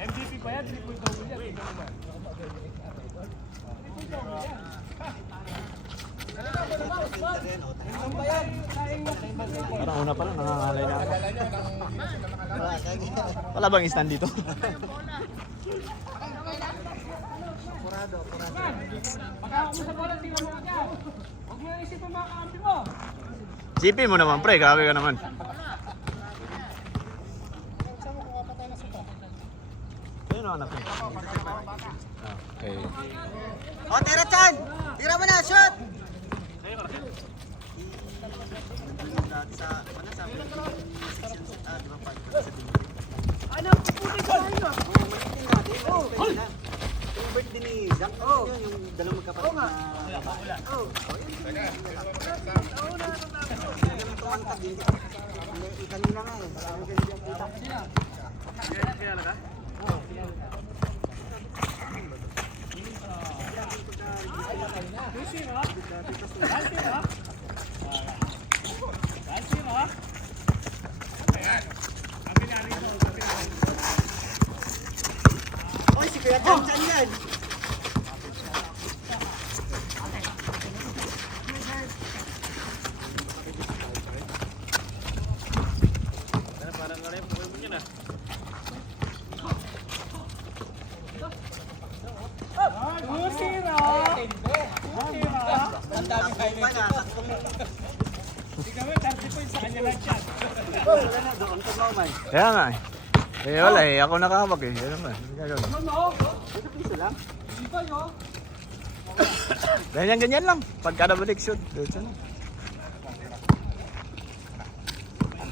MVP pa yan, 3 point double yan. Parang una pa lang, nangangalay na ako. Wala bang stand dito? Pagka ako sa bola, tingnan mo agad. Huwag mo na isipin mga kakampi mo. Sipin mo naman pre, grabe ka naman. Ayun o anak mo. Okay. O, tira Chan! Tira mo na, shoot! Ano? Puputi ko rin ah! Oo! Yung birthday ni Zach, yung dalawang magkapatid na... Oo! Tumangkad din. Kanina nga eh. Kaya na ka? Oy, si Kuya Chan Chan yan! Parang ngayon, buhay mo niya na. Musira! Ang dami kayo nito. Hindi kami, 30 points sa kanya lang yan. Wala na, doon ka naman. Kaya nga eh. Eh wala eh, ako nakahawak eh. Yan naman. Ano? Ito piso lang. Di ba yun? Ganyan lang. Pagka nabalik shoot. Diretso na.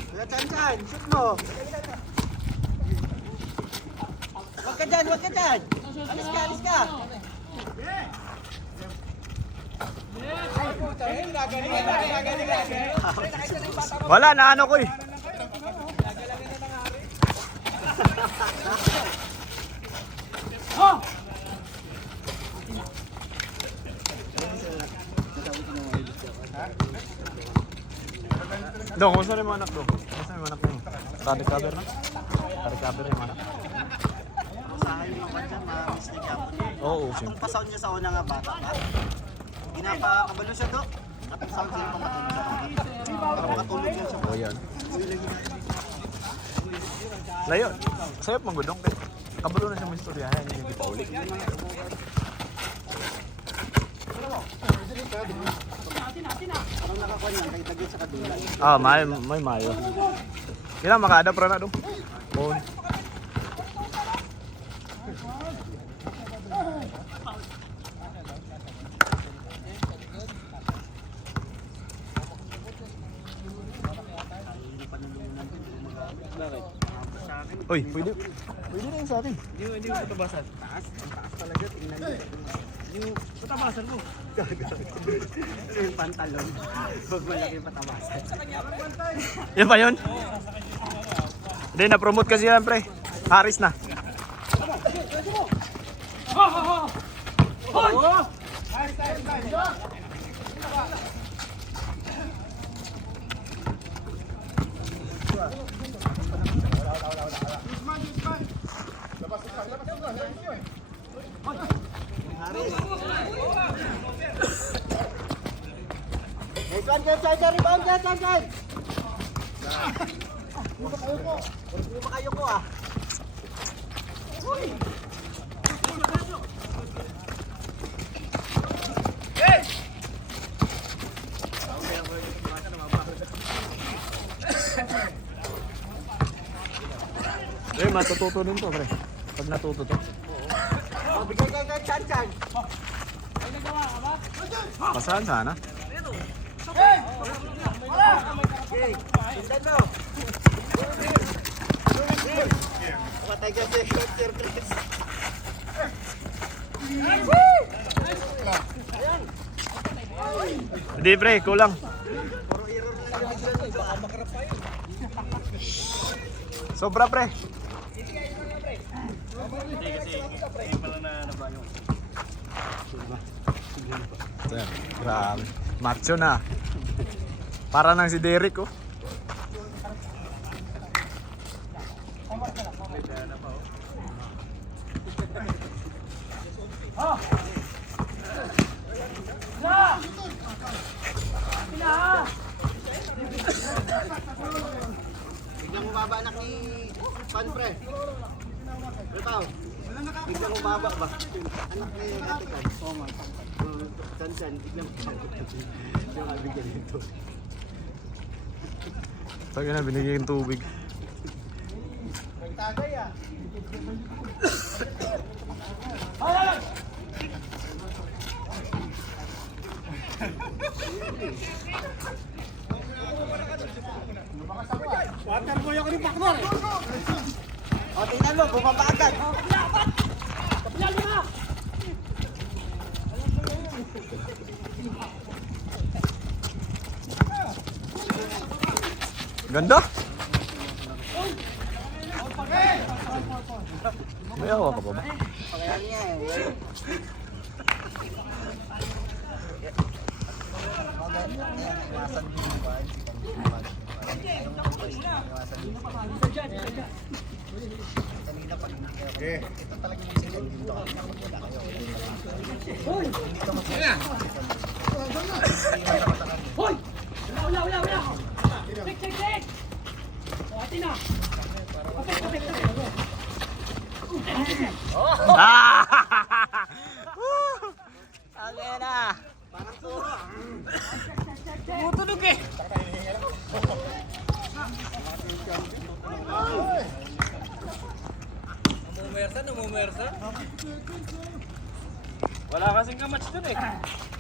Kuya Chan Chan, shoot mo! Huwag ka dyan, huwag ka dyan! Alis ka, alis ka! Wala, naano ko eh. Dong, kumusta rin yung anak ko? Kumusta yung anak ko? Recover na? Recover yung anak. Sa akin yung mga dyan, ma-mistake ako. Oo, Atong pasound niya sa una nga bata ka. Ginapakabalo siya do. Atong sound sila pang matulog sa kanya. Para makatulog yan siya. O yan. Layo. Sayop magudong kay. Kabalo na siya may istoryahan. Hindi pa ulit. Parang nakakuha niya, kay tagit sa kadula. Ah, may mayo. Kailan makaadap ra na dong. Phone. Uy, pwede na yung sa atin. Hindi mo patabasan. Taas talaga, tingnan niyo. Yung patabasan mo. Ito yung pantalon. Huwag malaki patabasan. Yan ba yun? Hindi, na-promote kasi yan, pre. Haris na. Hey, Chan, rebound ka, Chan! Hindi ba kayo ko ah? Eh, matututo din to, pre. Pag natuto to. Oh, bigay kay Chan! Pasahan sana. Okay, sundan mo! Patay ka sa Sir Chris. Hindi, pre. Kulang. Puro error lang yung dyan. Baka makarap pa yun. Sobra, pre. Hindi kasi, ngayon pala na Sir, grabe. Macho na. Para nang si Derek oh. Biglang umaba anak ni Pan, pre. Pre Pao. Biglang umaba ba? Anak ni Ate Kan. Oo nga. San, biglang siya bigyan dito. Sabi na, binigay yung tubig. Tagay ah. Water mo yung rin partner. O, tingnan mo, bumaba agad. Kapila lima. Ganda! May awa ka pa ba? Kaya niya eh. Iwasan din yung bahay. Kanina pag ito talaga yung second dito kami nakapagwala kayo. Dito mo siya. Hoy! Wala! Check! O, atin na. Kapit. Ah! Okay na! Parang sura. Tumutunog eh. Numumersa? Wala kasing kamatch dun eh.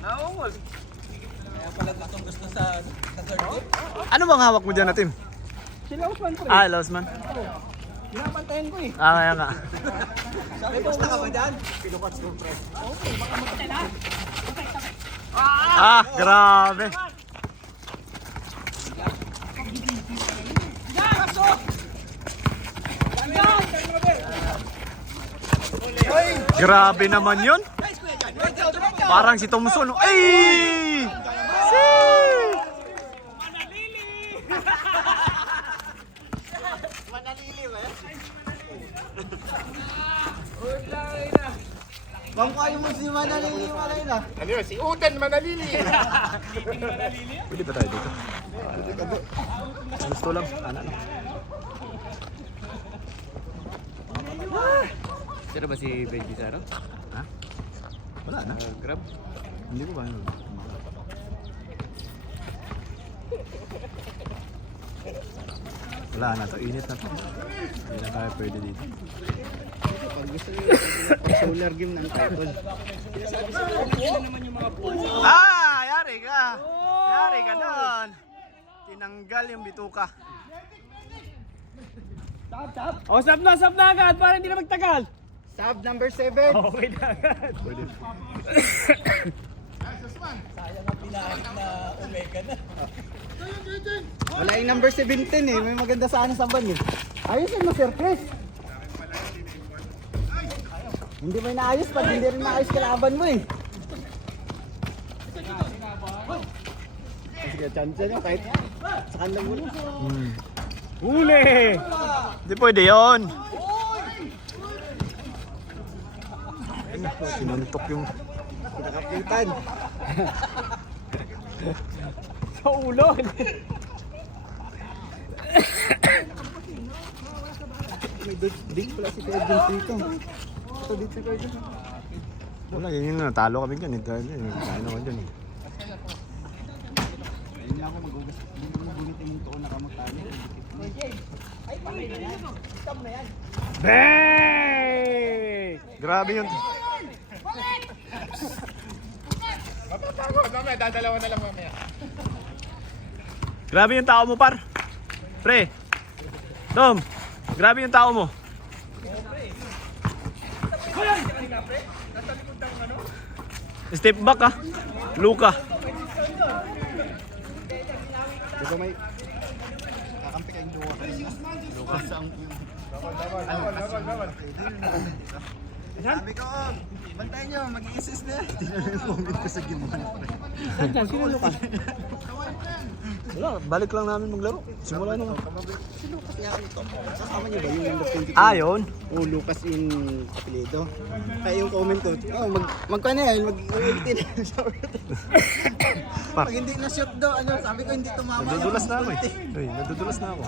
Naungol. Kaya pala itong gusto sa third game. Ano bang hawak mo dyan na team? Sila Usman pre. Ah, Lausman. Binabantayan ko eh. Ah, kaya nga. May basta ka ba dyan? Pinupats ko, pre. Ah, grabe. Grabe naman yun. Parang si Thompson. Ay! Manalili ba? Bang kayo mo si Manalili malay na. Ano yun? Si Uden Manalili. Pwede ba tayo dito? Gusto lang. Ano? Sino ba si Benji Saro? Ha? Wala na. Grab? Hindi ko ba yun? Wala na to. Init na to. Hindi na tayo pwede dito. Pag gusto niyo, solar game ng title. Ah! Yari ka! Yari ka doon! Tinanggal yung bituka. O, sab na agad para hindi na magtagal. Sub number 7. Okay na agad. Pwede. Wala yung number 17 eh. May maganda sana sa ban eh. Ayos yung Sir Chris. Hindi mo inaayos pag hindi rin maayos kalaban mo eh. Sige, chance nyo kahit sa kandang mo lang. Huli! Hindi pwede yun. Sinuntok yung... Pinakapitan. Sa ulo. May date pala si Kevin dito. Ito dito si Kevin. Wala, yun yung natalo kami dyan. Kain ako dyan. Ayun na ako magugas. Hindi ko magunit yung tuon na kamatali. Bang! Grabe yun. Mapapagod. Mamaya, dadalawa na lang mamaya. Grabe yung tao mo, par. Pre. Tom, grabe yung tao mo. Step back ah. Luka. Diba may kakampi kayong duwa kanina? Lukas ang yung... Bawal. Sabi ko, bantayan nyo, mag-i-assist na. Tingnan mo yung comment ko sa game 1. Sino Lucas? Wala, balik lang namin maglaro. Simula nung... Si Lucas yan ito. Kasama niyo ba yung number 22? Ah, yun? Oh, Lucas in apelido. Kaya yung comment ko, oh, magka na yan, mag-ulitin na yung shower. Pag hindi na-shoot daw, ano, sabi ko hindi tumama. Nadudulas na ako eh. Uy, nadudulas na ako.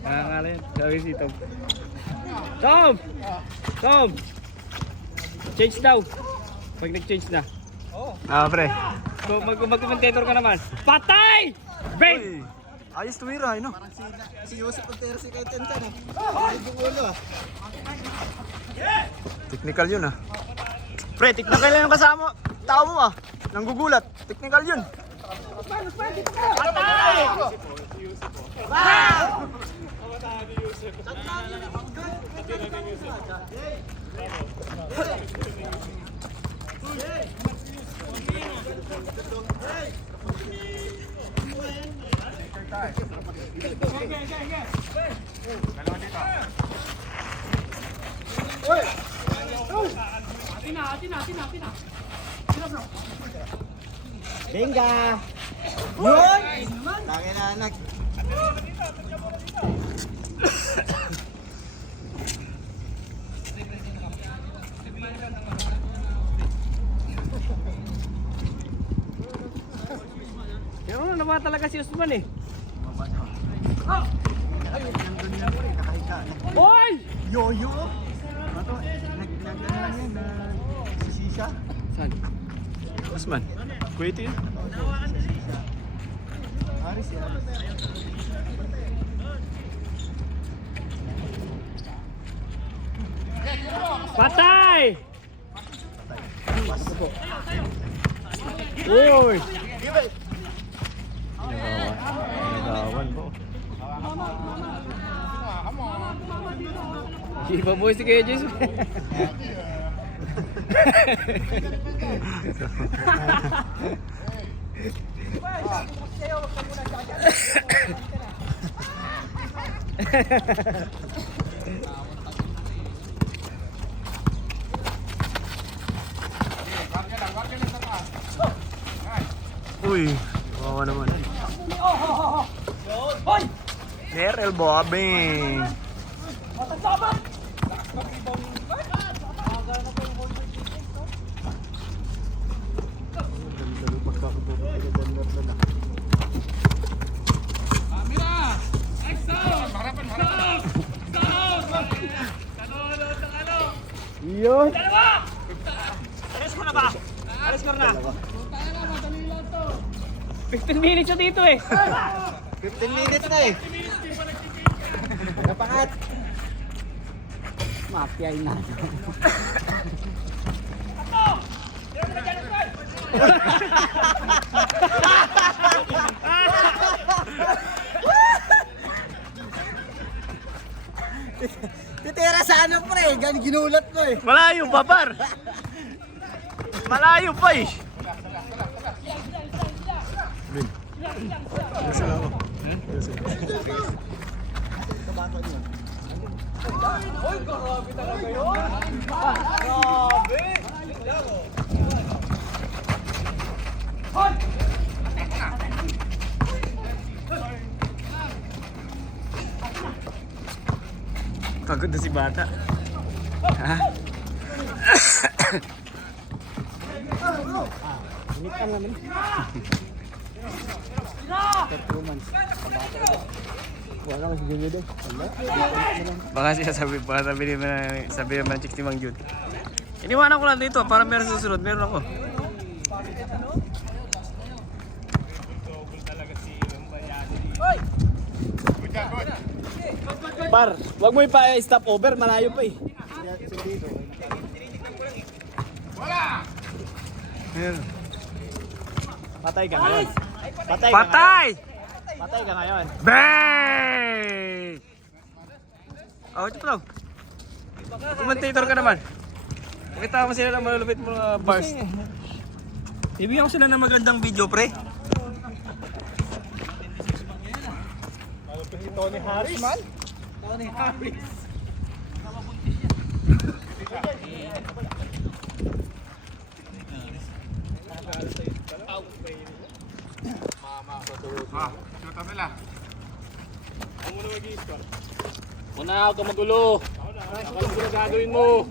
Nakakala yun. Sabi si Tom. Tom! Tom! Change daw. Pag nag-change na. Ah, pre. Mag-commentator ka naman. Patay! Bang! Uy, ayos tumira, no? Parang si Yusuf Contreras kay Tentan eh. Ay, yung ulo ah. Technical yun ah. Pre, technical lang yung kasama. Tao mo ah. Nanggugulat. Technical yun. Benga! Yun! Laki na anak. Yung ano naman talaga si Usman eh. Nandun yan po eh, nakahiga. Boy! Yoyo! Ano, nag-ano yan, sisisa? Saan? Usman. Kuwaiti yun. Aris yan. Patay! Uy! Nagawan po. Iba mo si Kuya Jason. Uy, kawawa naman. Nerel Bobbing. Yun! Alis ko na ba? Alis ko na. 15 minutes na dito eh. 15 minutes na eh. Kapangat. Mafia na. Titira sa ano pre, ginulat mo eh. Malayo pa par. Malayo pa eh. Bin. Yes, ako. Yes, Pagod na si bata. Ha? Baka siya sabi naman ng chicks ni Mang Jun. Iniwanan ko lang dito para meron susunod. Meron ako. Par, wag mo ipa-stop over, malayo pa eh. Patay ka ngayon. Patay! Patay ka ngayon. Bang! Oh, ito lang. Commentator ka naman. Pakita mo sila ng malulupit mo mga bars. Ibigyan ko sila ng magandang video, pre. Tony Harris, man. Tony Harris. Shoot out nila. Muna, huwag ka magulo. Akalam ko na gagawin mo.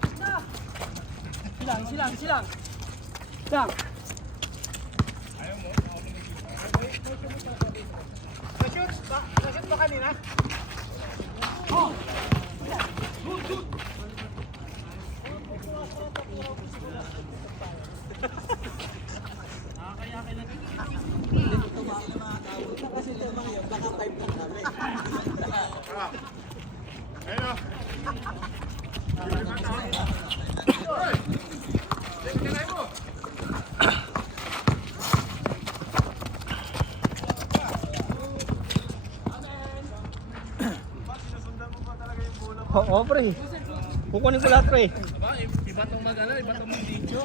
Silang. Nashoot ba kanina? Ayun o. Oo, pre. Kukunin ko lahat, pre. Iba tong mag-ano, iba tong mag-video.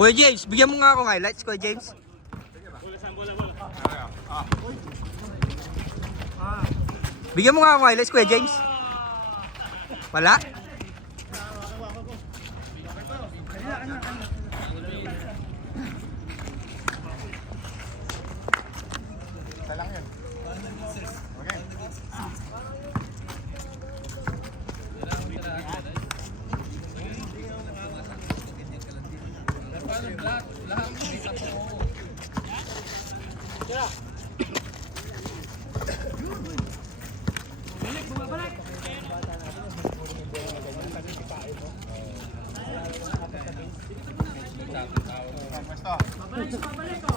Kuya James, bigyan mo nga ako ng highlights, Kuya James. Bigyan mo nga ako ng highlights, Kuya James. Wala? Isa lang yun. Okay.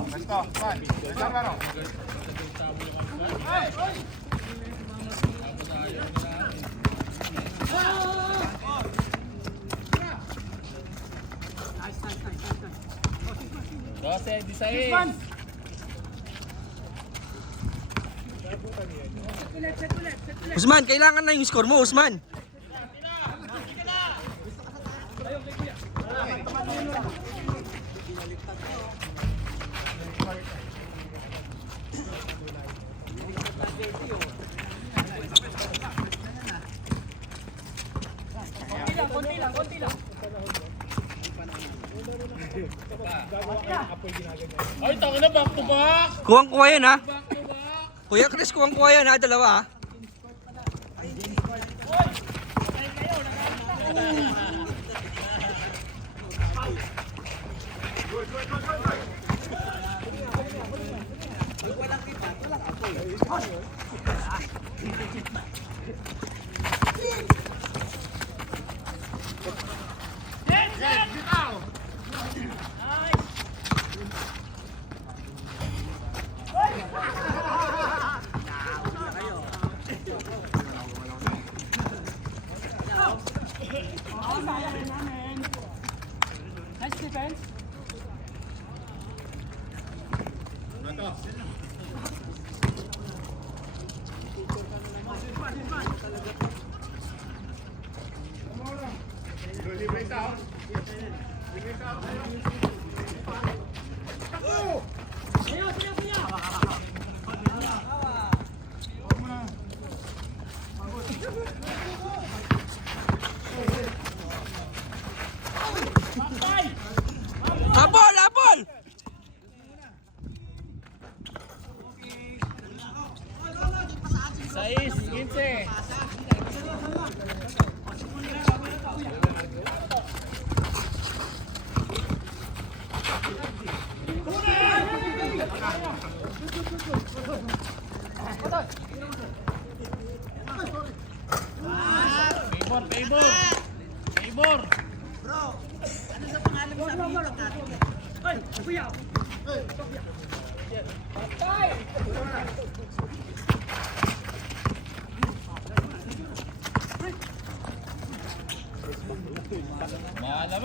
Pwesto. Man. Pwesto, mano. Dose, 16. Usman, kailangan na yung score mo, Usman. Konti lang. Ay, tanga na, back to back. Kuwang-kuha yan, ha? Back to back. Kuya Chris, kuwang-kuha yan, ha? Dalawa, ha? Nice defense. Apol! Apol! Sais, 15. Favor.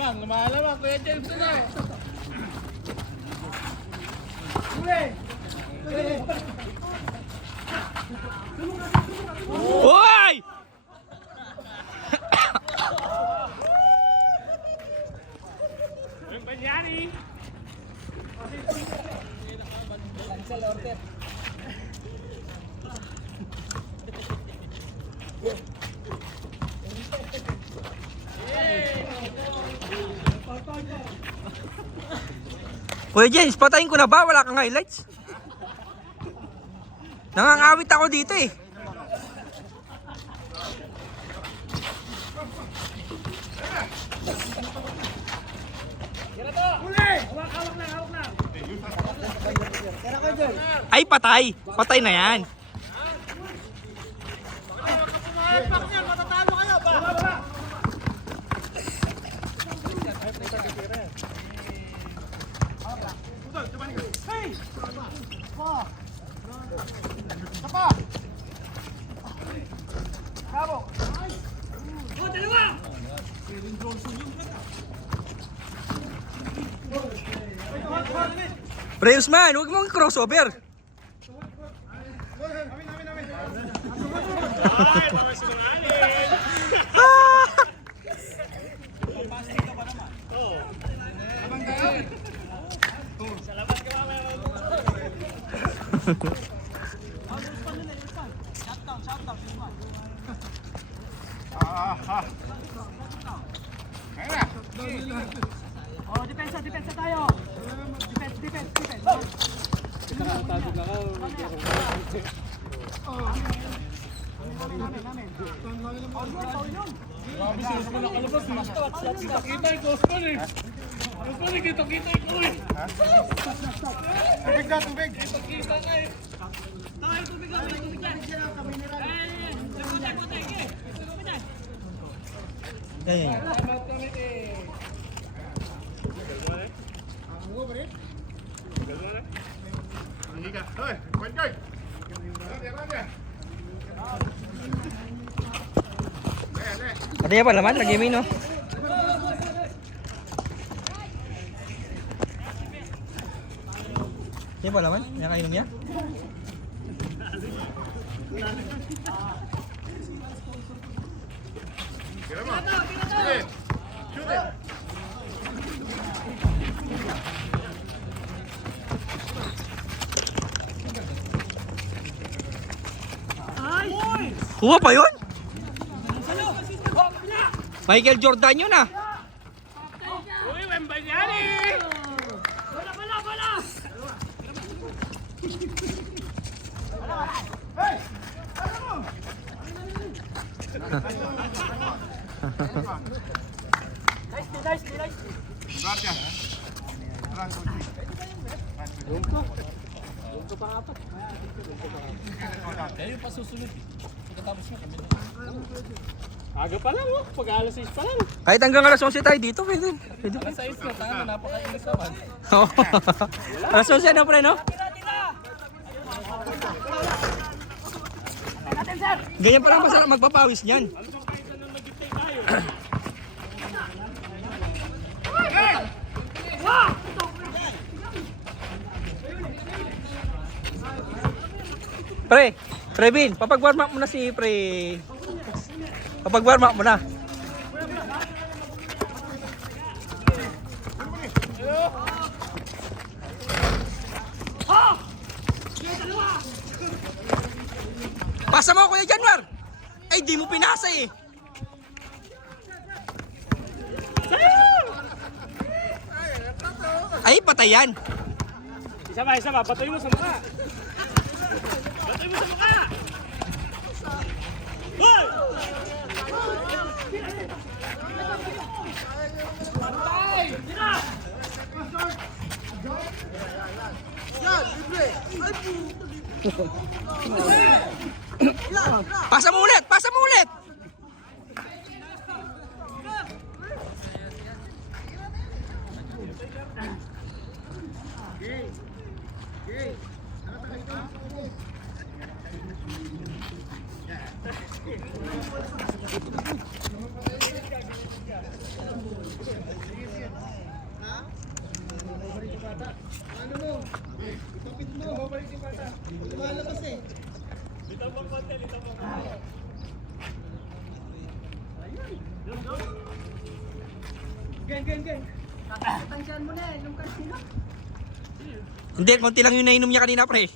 Lumalamang, Kuya James na. Uy! Kuya James, patayin ko na ba? Wala kang highlights? Nangangawit ako dito eh. Ay, patay. Patay na yan. Pre Usman, huwag mong crossover. Oh, depensa tayo. Defense. Kita ito, Osman eh. Osman eh, kita ito eh. Tubig na, tubig. Kita na eh. Tayo, tubig na. Salamat kami eh. Hindi ka. Hoy, point guard. Rania. Katanya pa naman, lagi mo no? Katanya pa naman, nakainom niya? Tira mo. Shoot it. Shoot it. Kuha pa yun? Michael Jordan yun ah. Uy, Wembanyari! Bola! Guardia. Kayo pa susunod eh. Pagkatapos nyo kami na. Aga pa lang oh, pag alas 6 pa lang. Kahit hanggang alas 11 tayo dito, pwede. Alas 6 na tayo, napakainis naman. Oo. Alas 11 na pre, no? Ganyan pa lang masarap magpapawis niyan. Pre Bin, papag-warm up mo na si Pre. Papag-warm up mo na. Pasa mo Kuya Januar. Ay, di mo pinasa eh. Ay, patay yan. Isa ba, patuloy mo sa mukha. Patuloy mo sa mukha! Hoy! Pasa mo ulit, pasa mo ulit. Hindi, konti lang yung nainom niya kanina, pre.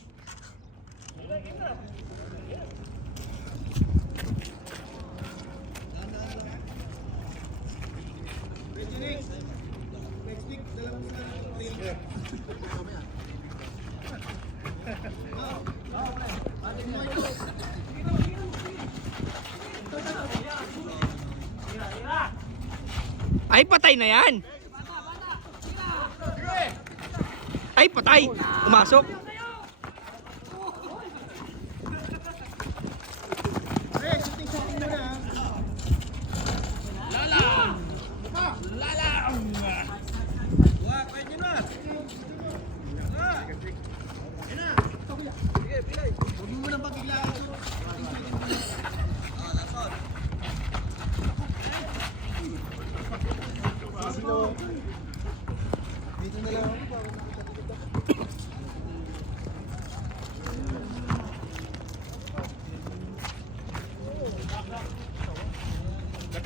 Ay, patay na yan. Ay, patay. Pumasok.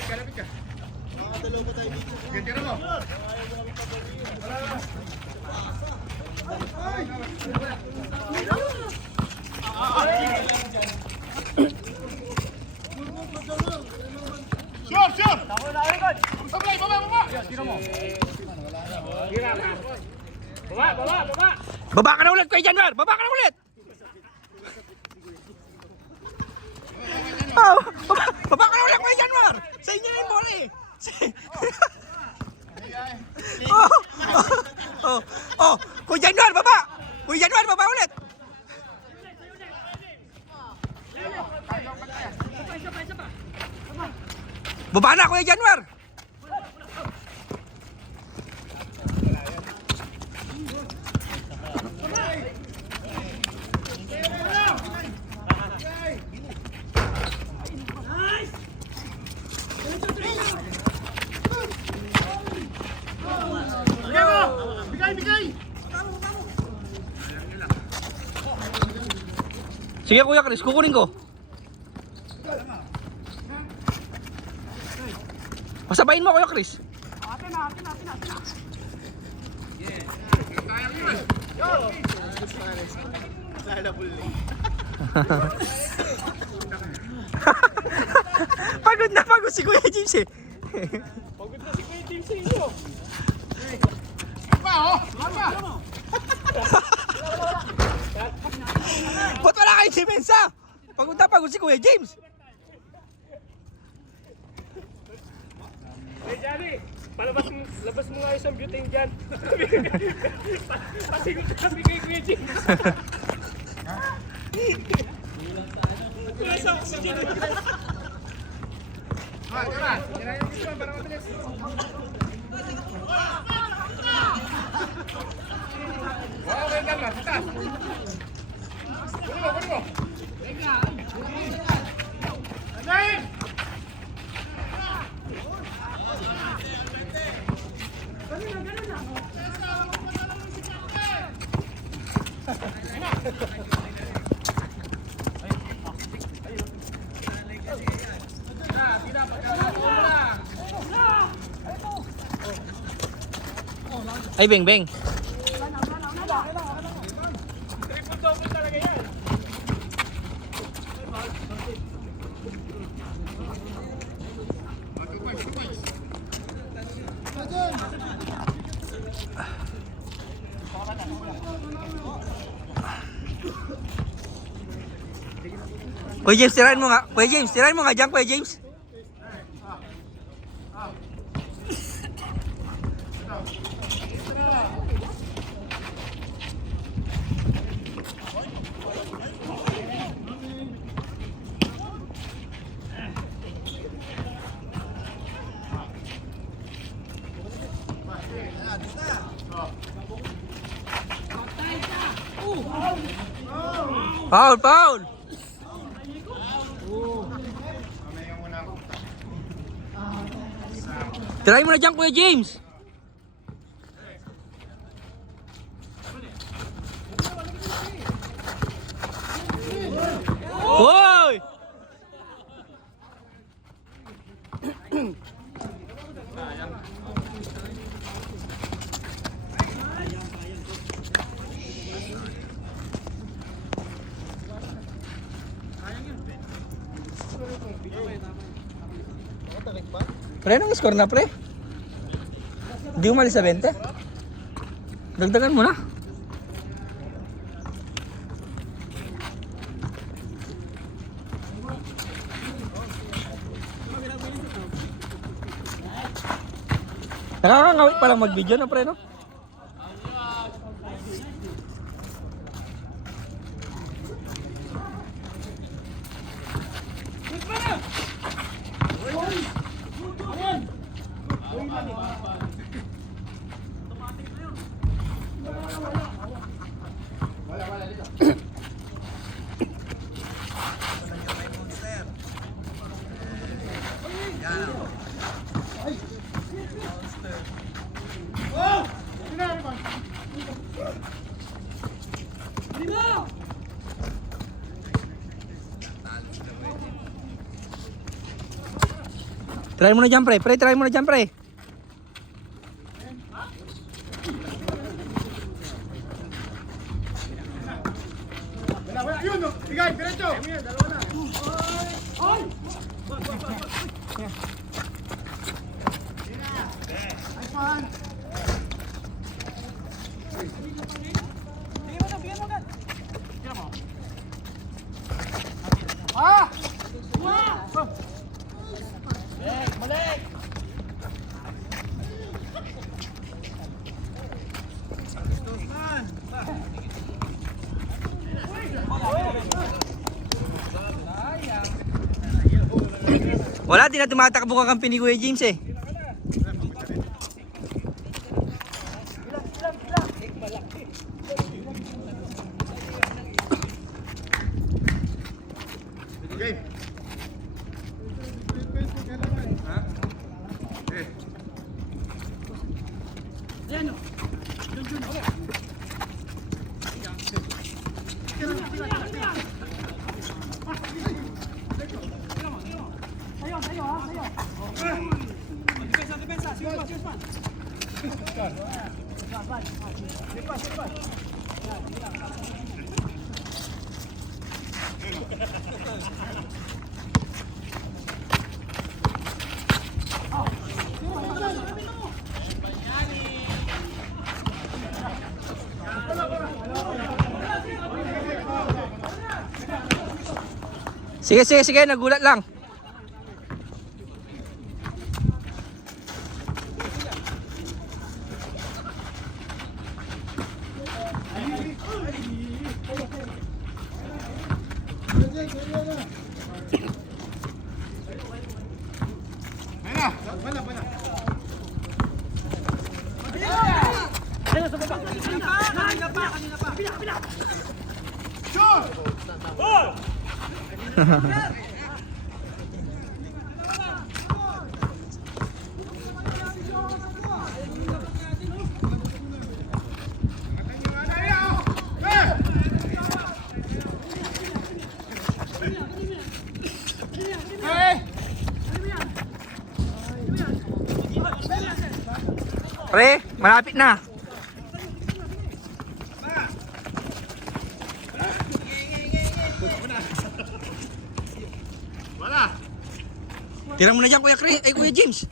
Lapit ka. Sige, tira mo. Sure, sure! Sablay, baba! Tira mo. Baba! Baba ka na ulit, Kuya Januar. Baba ka na ulit. Oh, baba ka na ulit, Kuya Januar. Sa inyo na yung bola eh. Kuya Januar, baba. Kuya Januar, baba ulit. Baba na, Kuya Januar. Bigay! Sige, Kuya Chris, kukunin ko. Pasabayin mo, Kuya Chris. Atin na. Pagod si Kuya James eh. Pagod na si Kuya James sa inyo. Ba't wala kayo si Mensa? Pagod si Kuya James. Hey, Johnny, labas mo nga isang butane dyan. Pasigot kami kay Kuya James. Wala sa oxygen. Tira. Tira yung gusto para mabilis. Okay, tama. Taas. Kunin mo. Nine! Ay, Beng. Triple double talaga yan. Kuya James, tirahin mo nga. Tirahin mo nga dyan, Kuya James. Foul! Tirahin mo na dyan, Kuya James. Hoy! Pre, anong score na, pre? Hindi umalis sa 20? Dagdagan mo na. Nakakangawit palang mag-video na pre, no? Try mo na dyan pre, try mo na dyan pre. Wala, yun no. Bigay, diretso. Dalawa na. Wala, di na tumatakbo ka kampi ni Kuya James eh. Okay. Sige, sige, sige, nagulat lang. Pre, malapit na. Wala. Tira mo na dyan Kuya Chris, Kuya James.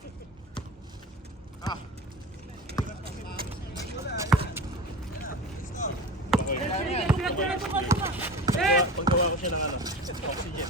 Paggawa ko siya ng ano, oxygen.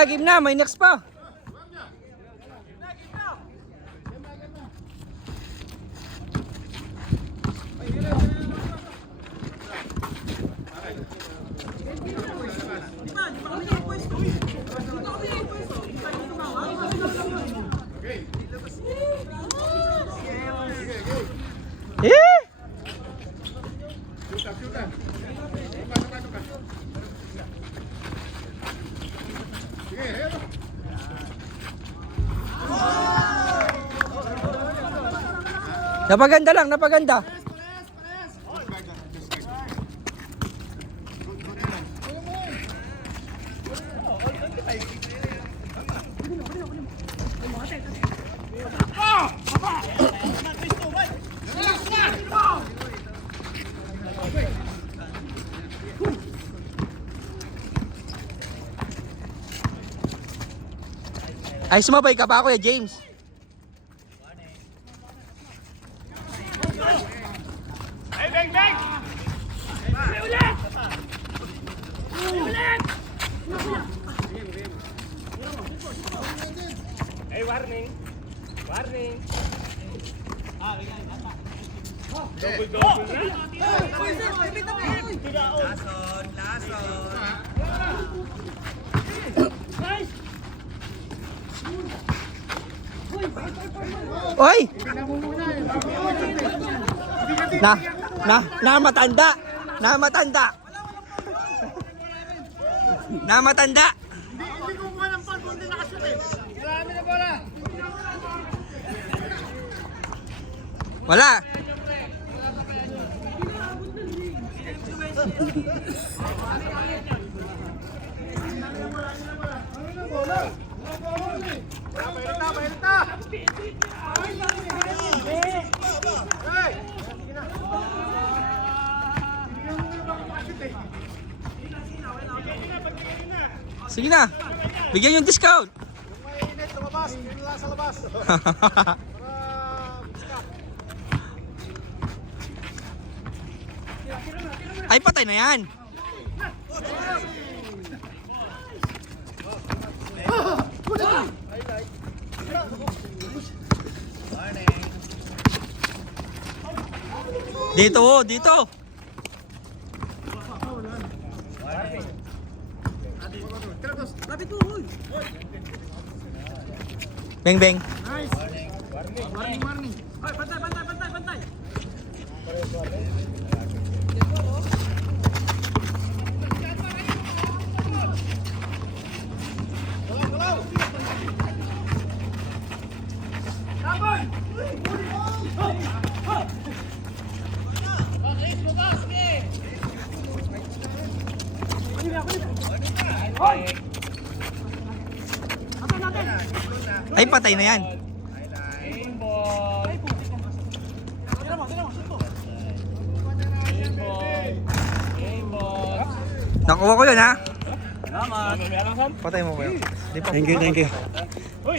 Game na, may next pa. Sige, Napaganda lang, napaganda. Ay, sumabay ka pa, Kuya James. Ay, bang, bang! Ay, warning. Warning. Double na. Oy! Namatanda! Namatanda! Namatanda! Hindi ko kuha ng pan, kundi nakashoot eh. Marami na bola. Wala! Sige na. Bigyan yung discount. Mainit, lumabas. Yun lang sa labas. Ay, patay na yan. Dito, oh, dito. Beng, beng. Ay, bantay. Ay, patay na yan. Nakuha ko yun, ha? Salamat. Patay mo ko yun. Thank you. Uy,